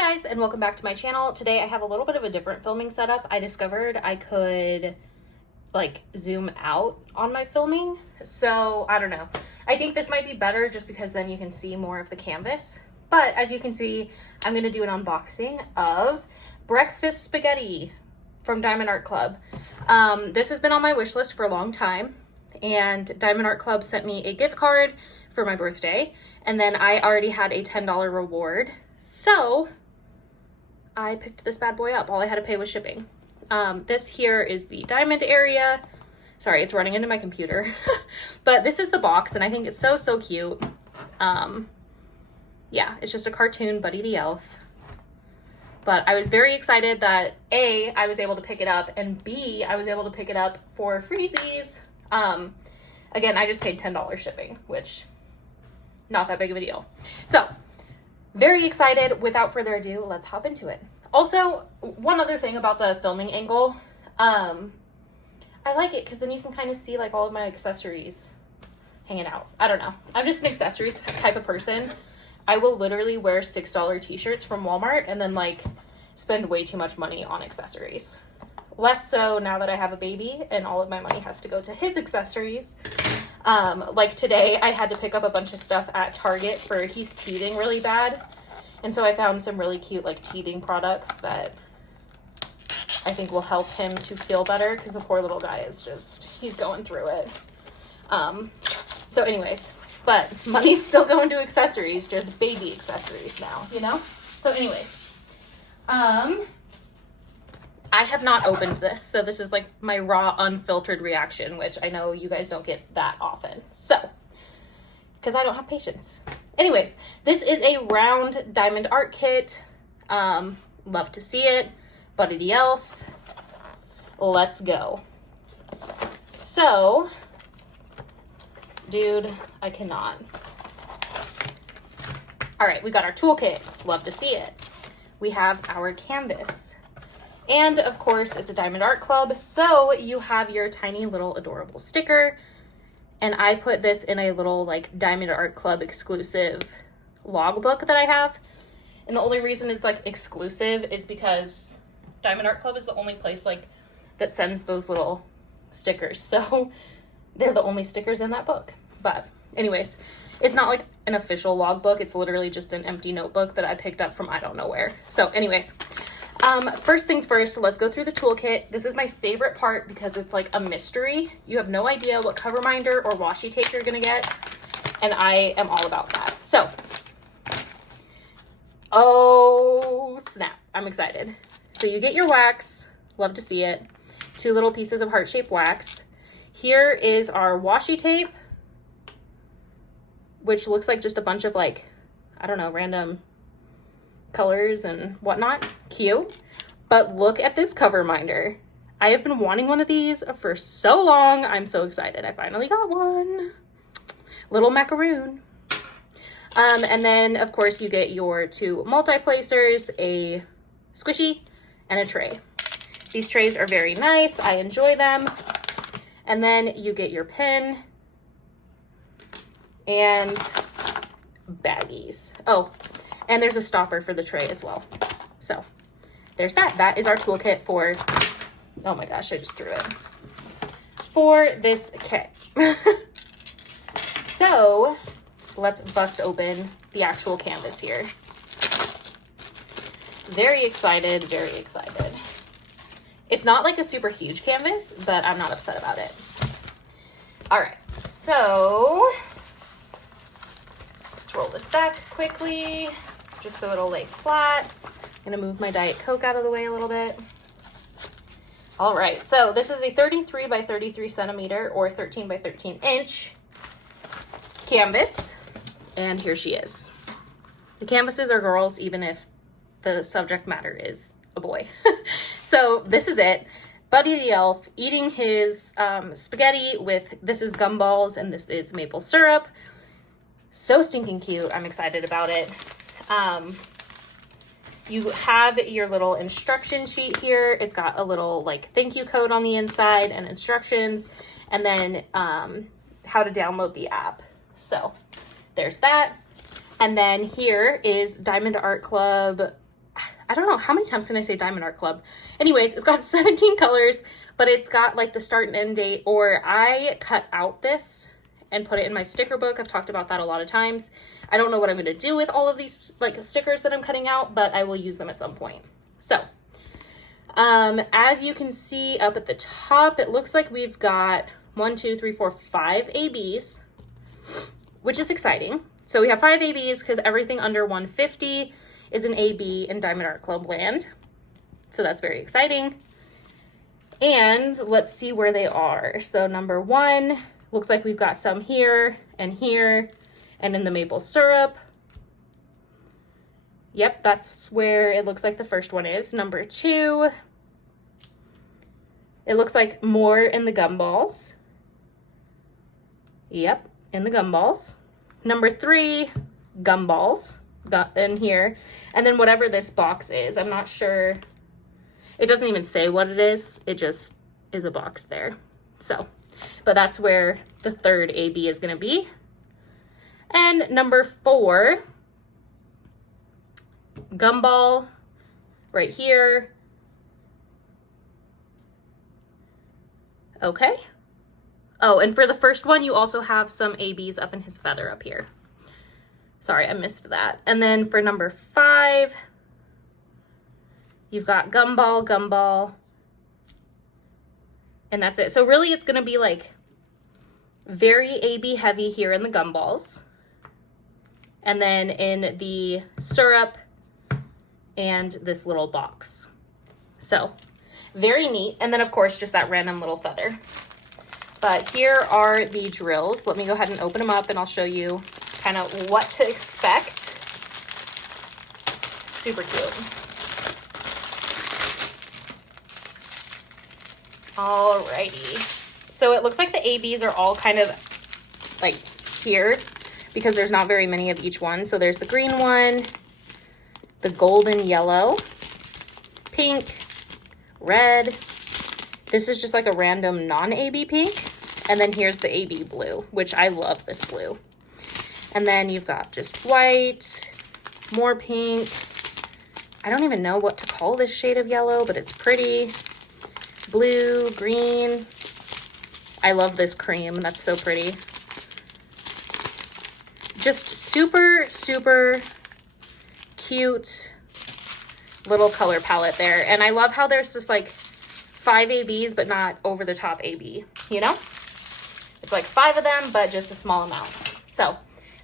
Hi guys, and welcome back to my channel. Today I have a little bit of a different filming setup. I discovered I could like zoom out on my filming. So I don't know. I think this might be better just because then you can see more of the canvas. But as you can see, I'm going to do an unboxing of breakfast spaghetti from Diamond Art Club. This has been on my wish list for a long time, and Diamond Art Club sent me a gift card for my birthday, and then I already had a $10 reward. So I picked this bad boy up. All I had to pay was shipping. This here is the diamond area. Sorry, it's running into my computer. But this is the box, and I think it's so, so cute. Yeah, it's just a cartoon, Buddy the Elf. But I was very excited that A, I was able to pick it up, and B, I was able to pick it up for freezies. Again, I just paid $10 shipping, which not that big of a deal. So very excited. Without further ado, let's hop into it. Also, one other thing about the filming angle, I like it because then you can kind of see like all of my accessories hanging out. I don't know. I'm just an accessories type of person. I will literally wear $6 t-shirts from Walmart and then like spend way too much money on accessories. Less so now that I have a baby and all of my money has to go to his accessories. Like today I had to pick up a bunch of stuff at Target for he's teething really bad. And so I found some really cute like teething products that I think will help him to feel better because the poor little guy is just, he's going through it. So anyways, but money's still going to accessories, just baby accessories now, you know? So anyways, I have not opened this, so this is like my raw, unfiltered reaction, which I know you guys don't get that often. So, because I don't have patience. Anyways, this is a round diamond art kit. Love to see it. Buddy the Elf. Let's go. So, dude, I cannot. All right, we got our toolkit. Love to see it. We have our canvas. And of course, it's a Diamond Art Club, so you have your tiny little adorable sticker. And I put this in a little like Diamond Art Club exclusive logbook that I have. And the only reason it's like exclusive is because Diamond Art Club is the only place like that sends those little stickers. So they're the only stickers in that book. But anyways, it's not like an official logbook. It's literally just an empty notebook that I picked up from I don't know where. So anyways, first things first, let's go through the toolkit. This is my favorite part because it's like a mystery. You have no idea what cover minder or washi tape you're gonna get, and I am all about that. So, oh snap, I'm excited. So you get your wax, love to see it. 2 little pieces of heart-shaped wax. Here is our washi tape, which looks like just a bunch of like, I don't know, random colors and whatnot. Cute. But look at this cover minder. I have been wanting one of these for so long. I'm so excited. I finally got one. Little macaroon. And then of course you get your 2 multi-placers, a squishy, and a tray. These trays are very nice. I enjoy them. And then you get your pen and baggies. Oh, and there's a stopper for the tray as well. So there's that. That is our toolkit for, oh my gosh, I just threw it, for this kit. So let's bust open the actual canvas here. Very excited, very excited. It's not like a super huge canvas, but I'm not upset about it. All right, so let's roll this back quickly, just so it'll lay flat. I'm gonna move my Diet Coke out of the way a little bit. All right, so this is a 33 by 33 centimeter or 13 by 13 inch canvas, and here she is. The canvases are girls, even if the subject matter is a boy. So this is it. Buddy the Elf eating his spaghetti with, this is gumballs and this is maple syrup. So stinking cute. I'm excited about it. You have your little instruction sheet here. It's got a little like thank you code on the inside and instructions, and then how to download the app. So there's that. And then here is Diamond Art Club I don't know, how many times can I say Diamond Art Club? Anyways, it's got 17 colors, but it's got like the start and end date, or I cut out this and put it in my sticker book. I've talked about that a lot of times. I don't know what I'm gonna do with all of these like stickers that I'm cutting out, but I will use them at some point. So, as you can see up at the top, it looks like we've got 1, 2, 3, 4, 5 ABs, which is exciting. So we have 5 ABs because everything under 150 is an AB in Diamond Art Club land. So that's very exciting. And let's see where they are. So number 1, looks like we've got some here, and in the maple syrup. Yep, that's where it looks like the first one is. Number 2, it looks like more in the gumballs. Yep, in the gumballs. Number 3, gumballs in here. And then whatever this box is, I'm not sure. It doesn't even say what it is. It just is a box there. So, but that's where the third AB is going to be. And number 4, gumball right here. Okay. Oh, and for the first one, you also have some ABs up in his feather up here. Sorry, I missed that. And then for number 5, you've got gumball, and that's it. So really it's gonna be like very AB heavy here in the gumballs, and then in the syrup and this little box. So very neat. And then of course, just that random little feather. But here are the drills. Let me go ahead and open them up and I'll show you kind of what to expect. Super cute. Alrighty. So it looks like the ABs are all kind of like here because there's not very many of each one. So there's the green one, the golden yellow, pink, red. This is just like a random non-AB pink. And then here's the AB blue, which I love this blue. And then you've got just white, more pink. I don't even know what to call this shade of yellow, but it's pretty. Blue, green. I love this cream. That's so pretty. Just super, super cute little color palette there. And I love how there's just like 5 ABs, but not over the top AB, you know? It's like 5 of them, but just a small amount. So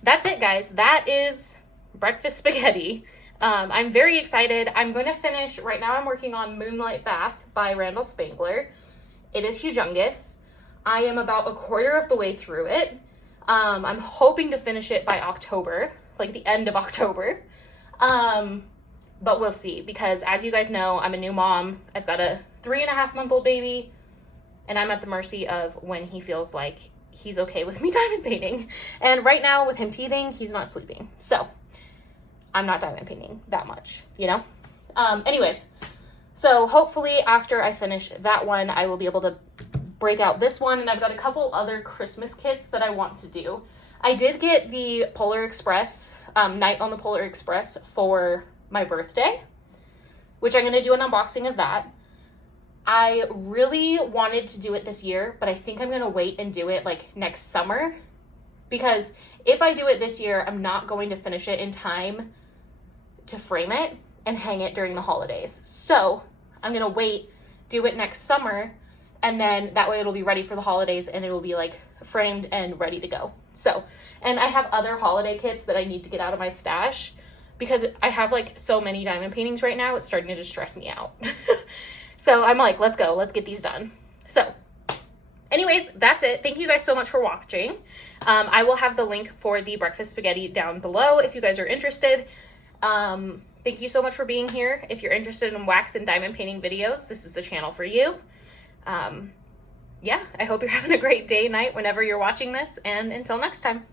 that's it, guys. That is breakfast spaghetti. I'm very excited. I'm going to finish, right now I'm working on Moonlight Bath by Randall Spangler. It is humongous. I am about a quarter of the way through it. I'm hoping to finish it by October, like the end of October. But we'll see, because as you guys know, I'm a new mom. I've got a 3.5-month-old baby, and I'm at the mercy of when he feels like he's okay with me diamond painting. And right now with him teething, he's not sleeping. So I'm not diamond painting that much, you know? Anyways, so hopefully after I finish that one, I will be able to break out this one. And I've got a couple other Christmas kits that I want to do. I did get the Polar Express, Night on the Polar Express for my birthday, which I'm going to do an unboxing of that. I really wanted to do it this year, but I think I'm going to wait and do it like next summer, because if I do it this year, I'm not going to finish it in time to frame it and hang it during the holidays. So I'm going to wait, do it next summer, and then that way it'll be ready for the holidays and it will be like framed and ready to go. So, and I have other holiday kits that I need to get out of my stash because I have like so many diamond paintings right now. It's starting to just stress me out. So I'm like, let's go, let's get these done. So anyways, that's it. Thank you guys so much for watching. I will have the link for the breakfast spaghetti down below if you guys are interested. Thank you so much for being here. If you're interested in wax and diamond painting videos, this is the channel for you. Yeah, I hope you're having a great day, night, whenever you're watching this, and until next time.